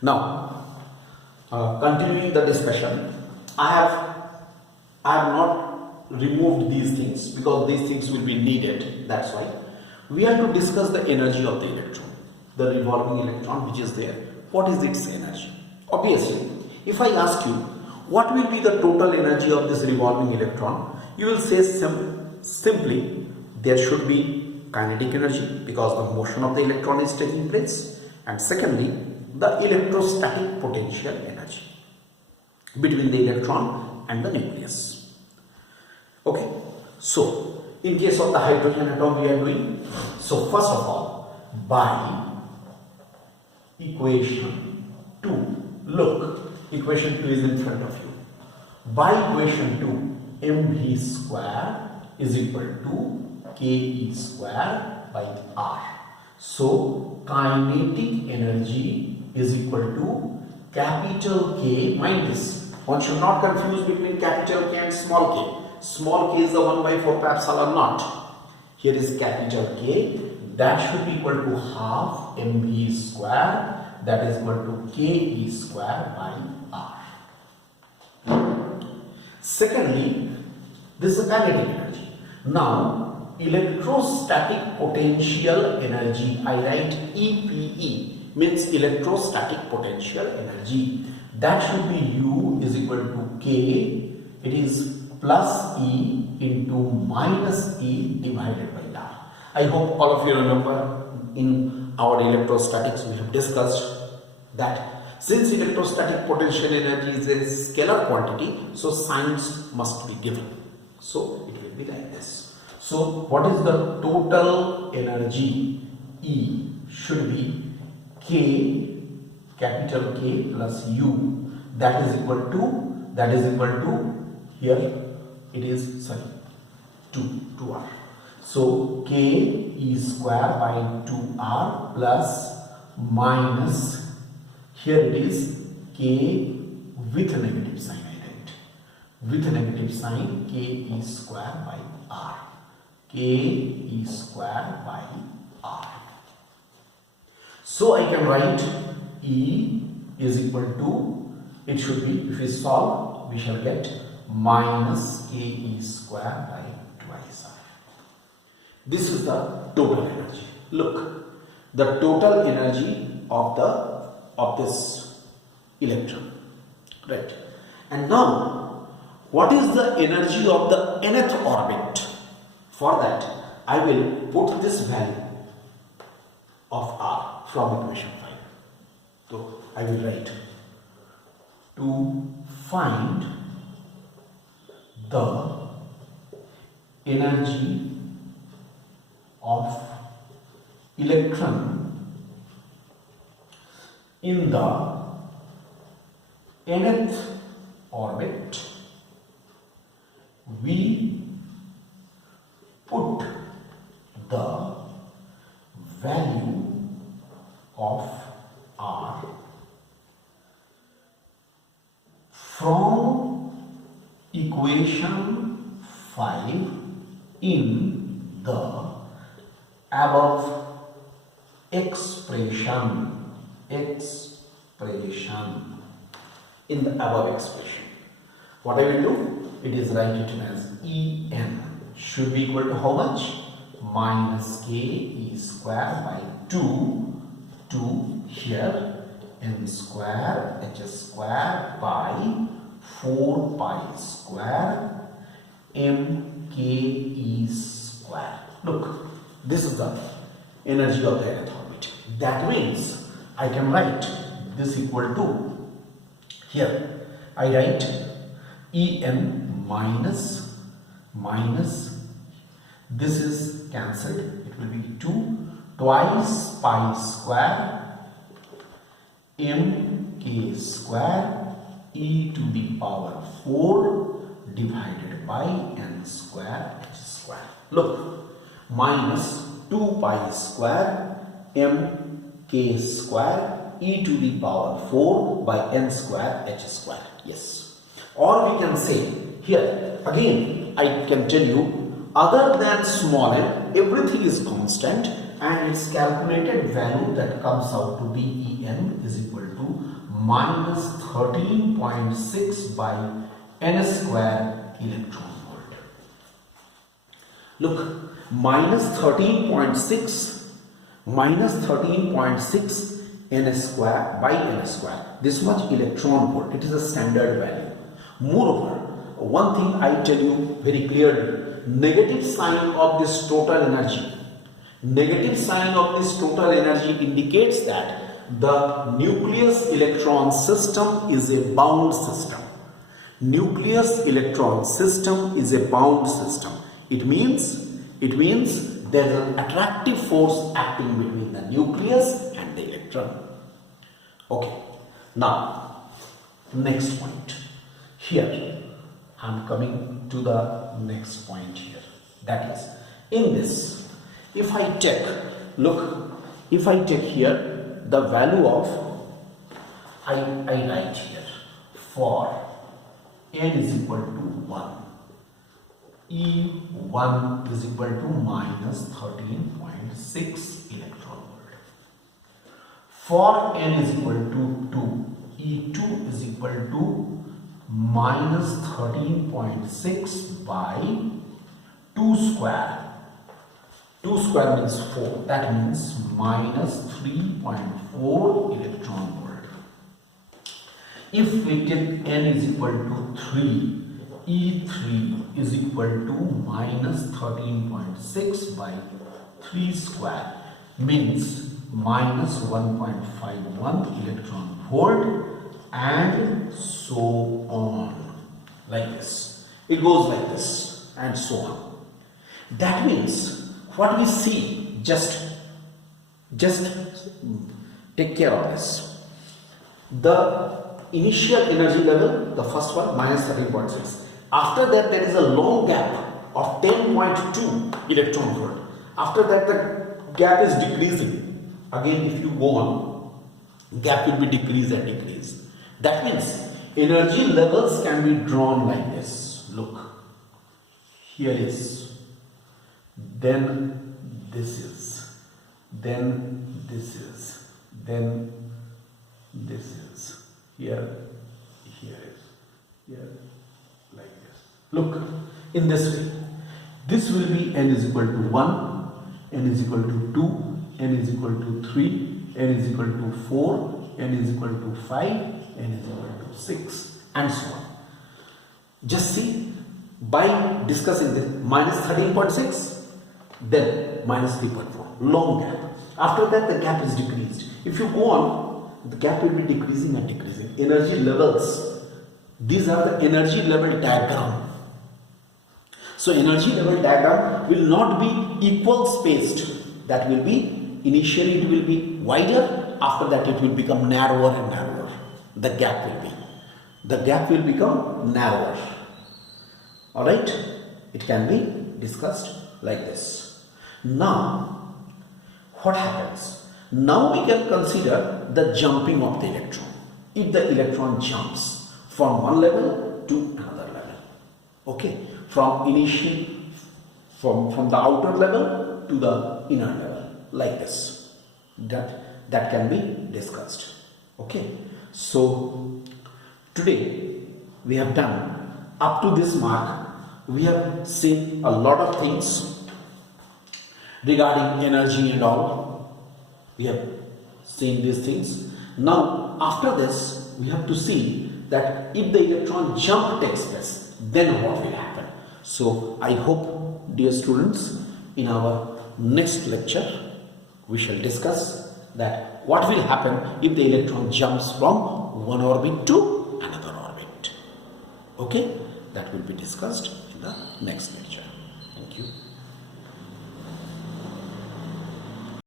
Now, continuing the discussion, I have not removed these things because these things will be needed. That's why we have to discuss the energy of the electron, the revolving electron which is there. What is its energy? Obviously, if I ask you what will be the total energy of this revolving electron, you will say simply there should be kinetic energy because the motion of the electron is taking place, and secondly the electrostatic potential energy between the electron and the nucleus. Okay, so in case of the hydrogen atom we are doing, so first of all, by equation 2, look, equation 2 is in front of you. By equation 2, mv square is equal to ke square by r. So kinetic energy is equal to capital K, mind this, one should not confuse between capital K and small k. Small k is the 1 by 4 pi epsilon naught. Here is capital K, that should be equal to half mv square, that is equal to ke square by r. Secondly, this is kinetic energy. Now, electrostatic potential energy, I write EPE, means electrostatic potential energy. That should be U is equal to K, it is plus E into minus E divided by R. I hope all of you remember in our electrostatics we have discussed that since electrostatic potential energy is a scalar quantity, so signs must be given. So it will be like this. So what is the total energy? E should be K, capital K plus U, that is equal to, here it is, sorry, 2R. So K E square by 2R plus minus, here it is K with a negative sign, I write, with a negative sign, K E square by R. K E square by R. So I can write E is equal to, it should be, if we solve, we shall get minus K E square by twice R. This is the total energy. Look, the total energy of this electron, right? And now, what is the energy of the nth orbit? For that, I will put this value of R from equation 5. So, I will write to find the energy of electron in the nth orbit, we put the value of R from equation 5 in the above expression, in the above expression. What I will do? It is write it as En should be equal to how much? Minus K E square by 2 here, N square H square by 4 pi square M K E square. Look, this is the energy of the nth orbit. That means I can write this equal to, here I write En minus this is cancelled, it will be 2 twice pi square mk square e to the power 4 divided by n square h square. Look, minus 2 pi square mk square e to the power 4 by n square h square. Yes. Or we can say here again, I can tell you, other than small m, everything is constant, and its calculated value that comes out to be En is equal to minus 13.6 by n square electron volt. Look, minus 13.6 n square by n square. This much electron volt. It is a standard value. Moreover, one thing I tell you very clearly, negative sign of this total energy indicates that the nucleus electron system is a bound system. Nucleus electron system is a bound system. It means there is an attractive force acting between the nucleus and the electron. Okay, now next point. Here I am coming to the next point here. That is, in this, if I take here the value of, I write here, for n is equal to 1, E1 is equal to minus 13.6 electron volt. For n is equal to 2, E2 is equal to minus 13.6 by 2 square. 2 square means 4. That means minus 3.4 electron volt. If we take n is equal to 3, E3 is equal to minus 13.6 by 3 square means minus 1.51 electron volt, and so on, like this. It goes like this and so on. That means what we see, just take care of this. The initial energy level, the first one, minus 13.6. After that, there is a long gap of 10.2 electron volt. After that, the gap is decreasing. Again, if you go on, gap will be decrease and decrease. That means energy levels can be drawn like this. Look, here is, then this is, then this is, then this is, here is, here, like this. Look, in this way, this will be n is equal to 1, n is equal to 2, n is equal to 3, n is equal to 4, n is equal to 5, n is equal to 6, and so on. Just see, by discussing this, minus 13.6, then minus 3.4, long gap. After that, the gap is decreased. If you go on, the gap will be decreasing and decreasing. Energy levels, these are the energy level diagram. So energy level diagram will not be equal spaced. That will be, initially it will be wider, after that it will become narrower and narrower. The gap will become narrower. Alright, it can be discussed like this. Now, what happens? Now we can consider the jumping of the electron. If the electron jumps from one level to another level, okay, from the outer level to the inner level, like this, that can be discussed. Okay, so today we have done up to this mark. We have seen a lot of things regarding energy and all. We have seen these things. Now after this, we have to see that if the electron jump takes place, then what will happen. So I hope, dear students, in our next lecture we shall discuss that what will happen if the electron jumps from one orbit to another orbit. Okay, that will be discussed in the next lecture. Thank you.